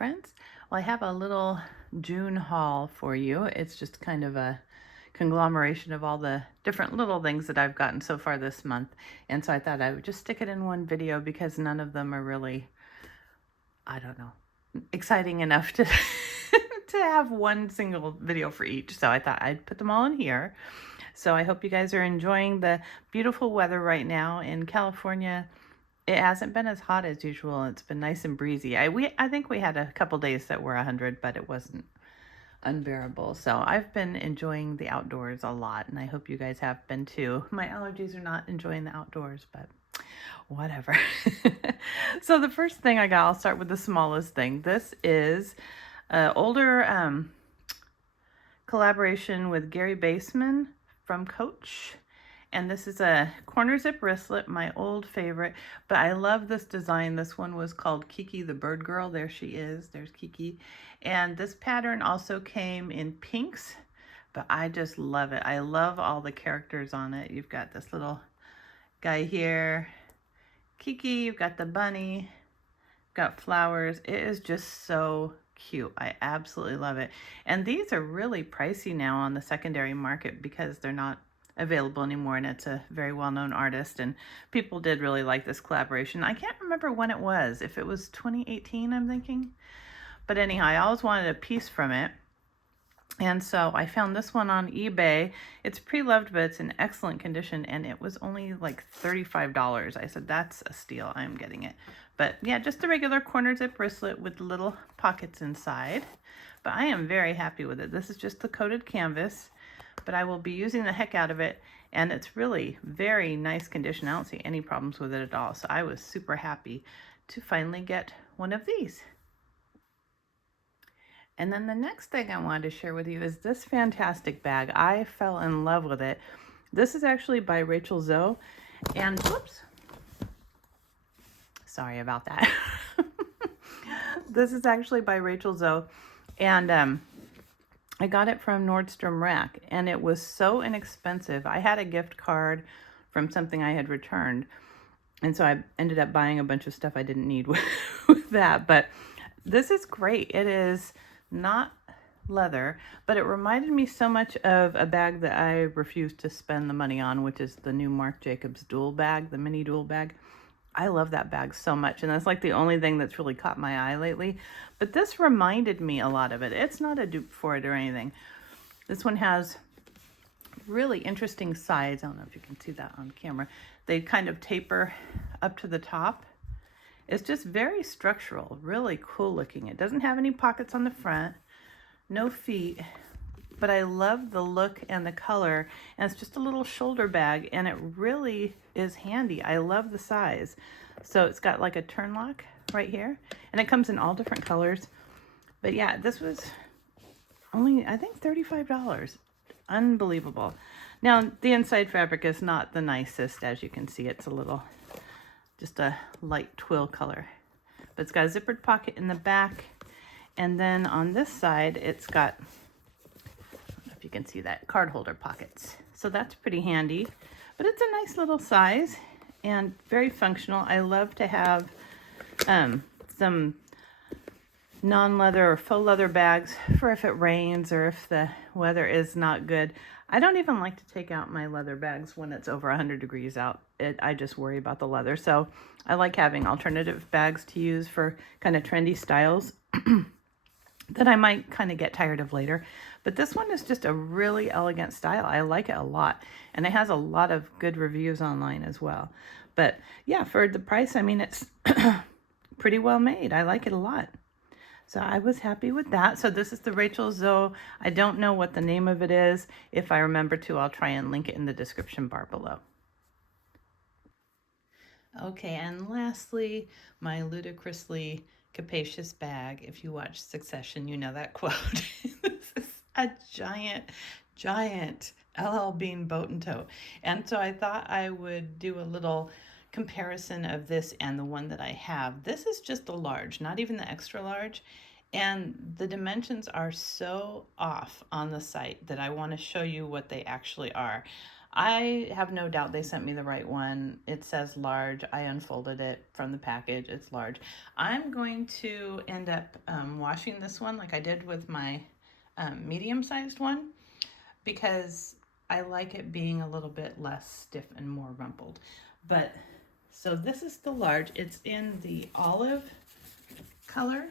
friends. Well, I have a little June haul for you. It's just kind of a conglomeration of all the different little things that I've gotten so far this month. And so I thought I would just stick it in one video because none of them are really, I don't know, exciting enough to to have one single video for each. So I thought I'd put them all in here. So I hope you guys are enjoying the beautiful weather right now in California. It hasn't been as hot as usual. It's been nice and breezy. I think we had a couple days that were 100, but it wasn't unbearable. So I've been enjoying the outdoors a lot, and I hope you guys have been too. My allergies are not enjoying the outdoors, but whatever. So the first thing I got, I'll start with the smallest thing. This is an older collaboration with Gary Baseman from Coach. And this is a corner zip wristlet, my old favorite, but I love this design. This one was called Kiki the Bird Girl. There she is, there's Kiki. And this pattern also came in pinks, but I just love it. I love all the characters on it. You've got this little guy here, Kiki, you've got the bunny, got flowers. It is just so cute. I absolutely love it. And these are really pricey now on the secondary market because they're not available anymore, and it's a very well-known artist, and people did really like this collaboration. I can't remember when it was, if it was 2018, I'm thinking, but anyhow, I always wanted a piece from it, and so I found this one on eBay. It's pre-loved, but it's in excellent condition, and it was only like $35. I said, that's a steal, I'm getting it. But yeah, just a regular corner zip wristlet with little pockets inside, but I am very happy with it. This is just the coated canvas, but I will be using the heck out of it, and it's really very nice condition. I don't see any problems with it at all, so I was super happy to finally get one of these. And then the next thing I wanted to share with you is this fantastic bag. I fell in love with it. This is actually by Rachel Zoe, and whoops, sorry about that. This is actually by Rachel Zoe, and I got it from Nordstrom Rack, and it was so inexpensive. I had a gift card from something I had returned, and so I ended up buying a bunch of stuff I didn't need with that. But this is great. It is not leather, but it reminded me so much of a bag that I refused to spend the money on, which is the new Marc Jacobs dual bag, the mini dual bag. I love that bag so much, and that's like the only thing that's really caught my eye lately. But this reminded me a lot of it. It's not a dupe for it or anything. This one has really interesting sides. I don't know if you can see that on camera. They kind of taper up to the top. It's just very structural, really cool looking. It doesn't have any pockets on the front, no feet, but I love the look and the color, and it's just a little shoulder bag, and it really is handy. I love the size. So it's got like a turn lock right here, and it comes in all different colors. But yeah, this was only, I think, $35. Unbelievable. Now, the inside fabric is not the nicest, as you can see. It's a little, just a light twill color. But it's got a zippered pocket in the back, and then on this side, it's got, if you can see that, card holder pockets. So that's pretty handy, but it's a nice little size and very functional. I love to have some non-leather or faux leather bags for if it rains or if the weather is not good. I don't even like to take out my leather bags when it's over 100 degrees out. I just worry about the leather. So I like having alternative bags to use for kind of trendy styles that I might kind of get tired of later. But this one is just a really elegant style. I like it a lot. And it has a lot of good reviews online as well. But yeah, for the price, I mean, it's pretty well made. I like it a lot. So I was happy with that. So this is the Rachel Zoe. I don't know what the name of it is. If I remember to, I'll try and link it in the description bar below. Okay, and lastly, my ludicrously capacious bag. If you watch Succession, you know that quote. This is a giant LL Bean boat and tote. And so I thought I would do a little comparison of this and the one that I have. This is just a large, not even the extra large. And the dimensions are so off on the site that I want to show you what they actually are. I have no doubt they sent me the right one. It says large. I unfolded it from the package. It's large. I'm going to end up washing this one like I did with my medium-sized one, because I like it being a little bit less stiff and more rumpled. But so this is the large. It's in the olive color,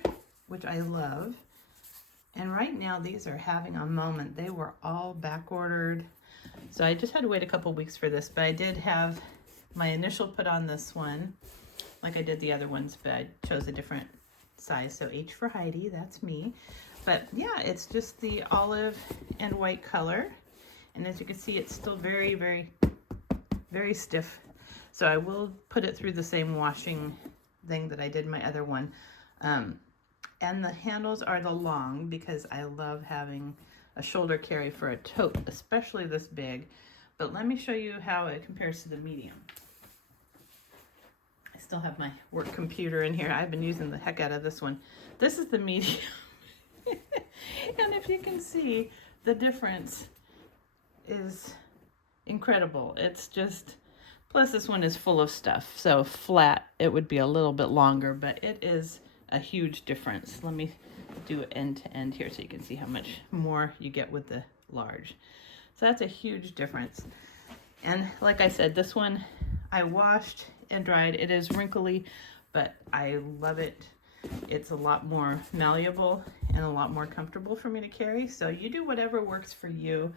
which I love. And right now these are having a moment. They were all back ordered. So I just had to wait a couple weeks for this, but I did have my initial put on this one like I did the other ones, but I chose a different size. So H for Heidi, that's me. But yeah, it's just the olive and white color. And as you can see, it's still very, very, very stiff. So I will put it through the same washing thing that I did my other one. And the handles are the long, because I love having a shoulder carry for a tote, especially this big. But let me show you how it compares to the medium. I still have my work computer in here. I've been using the heck out of this one. This is the medium. And if you can see, the difference is incredible. It's just, plus this one is full of stuff. So flat, it would be a little bit longer, but it is a huge difference. Let me do it end to end here so you can see how much more you get with the large. So that's a huge difference. And like I said, this one I washed and dried. It is wrinkly, but I love it. It's a lot more malleable and a lot more comfortable for me to carry. So you do whatever works for you.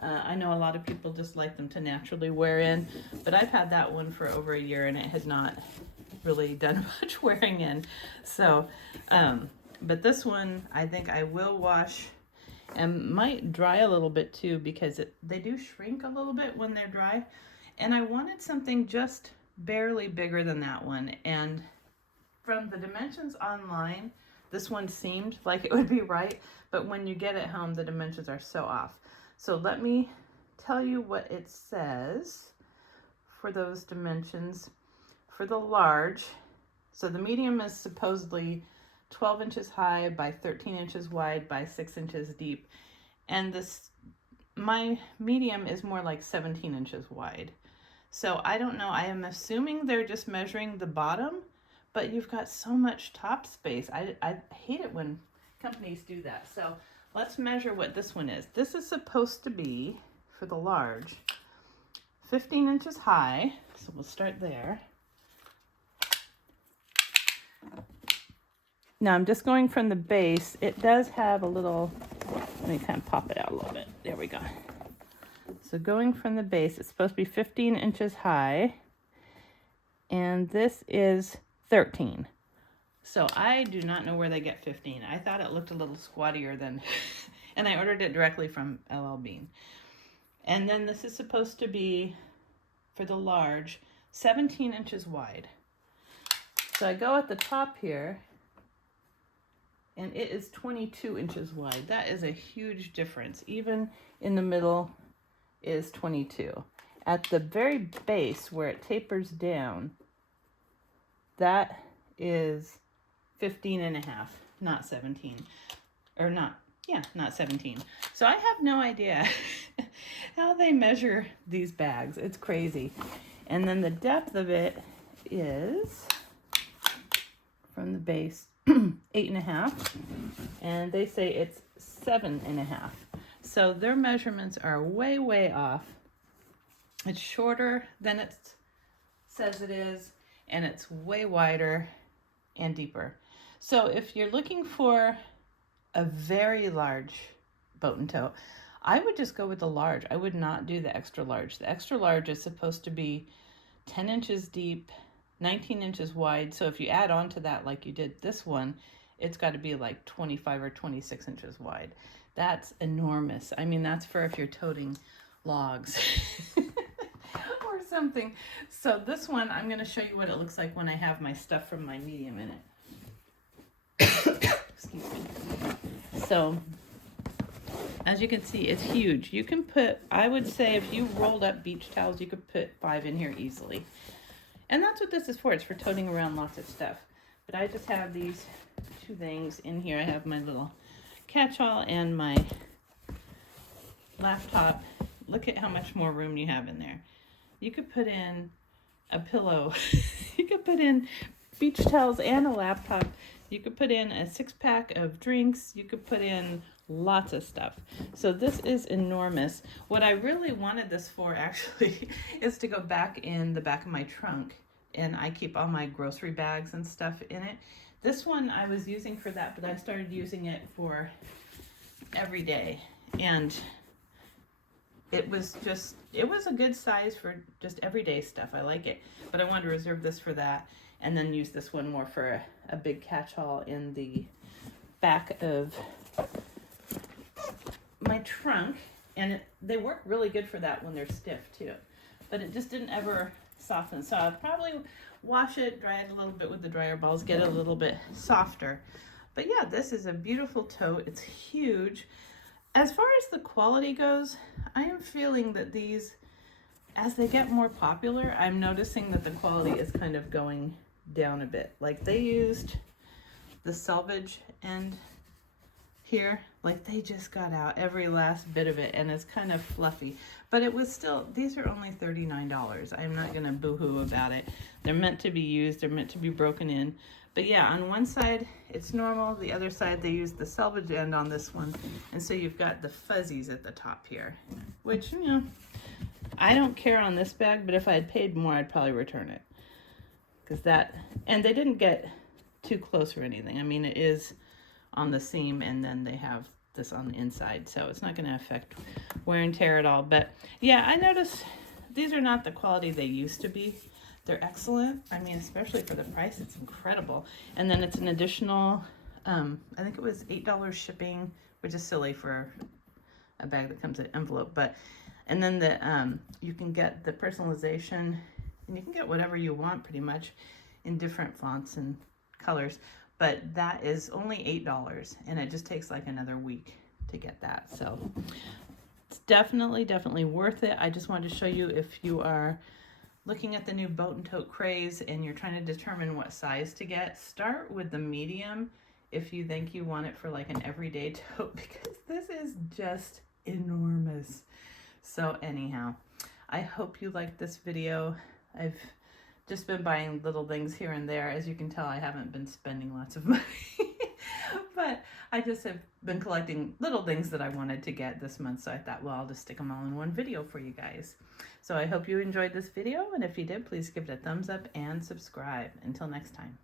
I know a lot of people just like them to naturally wear in, but I've had that one for over a year and it has not really done much wearing in. So, but this one I think I will wash and might dry a little bit too, because they do shrink a little bit when they're dry. And I wanted something just barely bigger than that one. And from the dimensions online, this one seemed like it would be right, but when you get it home, the dimensions are so off. So let me tell you what it says for those dimensions. For the large, so the medium is supposedly 12 inches high by 13 inches wide by 6 inches deep. And my medium is more like 17 inches wide. So I don't know, I am assuming they're just measuring the bottom, but you've got so much top space. I hate it when companies do that. So let's measure what this one is. This is supposed to be, for the large, 15 inches high. So we'll start there. Now I'm just going from the base. It does have a little, let me kind of pop it out a little bit. There we go. So going from the base, it's supposed to be 15 inches high. And this is 13. So I do not know where they get 15. I thought it looked a little squattier than, and I ordered it directly from LL Bean. And then this is supposed to be, for the large, 17 inches wide. So I go at the top here, and it is 22 inches wide. That is a huge difference. Even in the middle is 22. At the very base where it tapers down, that is 15 and a half, not 17. Or not 17. So I have no idea how they measure these bags. It's crazy. And then the depth of it is, from the base, 8.5, and they say it's 7.5. So their measurements are way, way off. It's shorter than it says it is, and it's way wider and deeper. So if you're looking for a very large boat and tote, I would just go with the large. I would not do the extra large. The extra large is supposed to be 10 inches deep, 19 inches wide. So if you add on to that, like you did this one, it's got to be like 25 or 26 inches wide. That's enormous. I mean, that's for if you're toting logs or something. So this one, I'm going to show you what it looks like when I have my stuff from my medium in it. Excuse me. So as you can see, it's huge. You can put, I would say if you rolled up beach towels, you could put 5 in here easily. And that's what this is for. It's for toting around lots of stuff. But I just have these 2 things in here. I have my little catch-all and my laptop look at how much more room you have in there. You could put in a pillow. You could put in beach towels and a laptop. You could put in a 6-pack of drinks. You could put in lots of stuff. So this is enormous. What I really wanted this for actually is to go back in the back of my trunk, and I keep all my grocery bags and stuff in it. This one I was using for that, but I started using it for every day, and it was a good size for just everyday stuff. I like it, but I wanted to reserve this for that, and then use this one more for a big catch-all in the back of my trunk. And they work really good for that when they're stiff too, but it just didn't ever soften. So I'll probably wash it, dry it a little bit with the dryer balls, get it a little bit softer. But yeah, this is a beautiful tote. It's huge. As far as the quality goes, I am feeling that these, as they get more popular, I'm noticing that the quality is kind of going down a bit. Like they used the selvage end here, like they just got out every last bit of it, and it's kind of fluffy, but it was still, these are only $39. I'm not gonna boo-hoo about it. They're meant to be used, they're meant to be broken in. But yeah, on one side it's normal, the other side they use the selvage end on this one, and so you've got the fuzzies at the top here, which, you know, I don't care on this bag, but if I had paid more I'd probably return it, because that, and they didn't get too close or anything. I mean, it is on the seam, and then they have this on the inside, so it's not going to affect wear and tear at all. But yeah, I noticed these are not the quality they used to be. They're excellent. I mean, especially for the price, it's incredible. And then it's an additional, I think it was $8 shipping, which is silly for a bag that comes in an envelope. But, and then the you can get the personalization, and you can get whatever you want pretty much in different fonts and colors. But that is only $8, and it just takes like another week to get that. So it's definitely worth it. I just wanted to show you, if you are looking at the new boat and tote craze and you're trying to determine what size to get, start with the medium if you think you want it for like an everyday tote, because this is just enormous. So anyhow, I hope you liked this video. I've just been buying little things here and there. As you can tell, I haven't been spending lots of money, but I just have been collecting little things that I wanted to get this month. So I thought, well, I'll just stick them all in one video for you guys. So I hope you enjoyed this video, and if you did, please give it a thumbs up and subscribe. Until next time.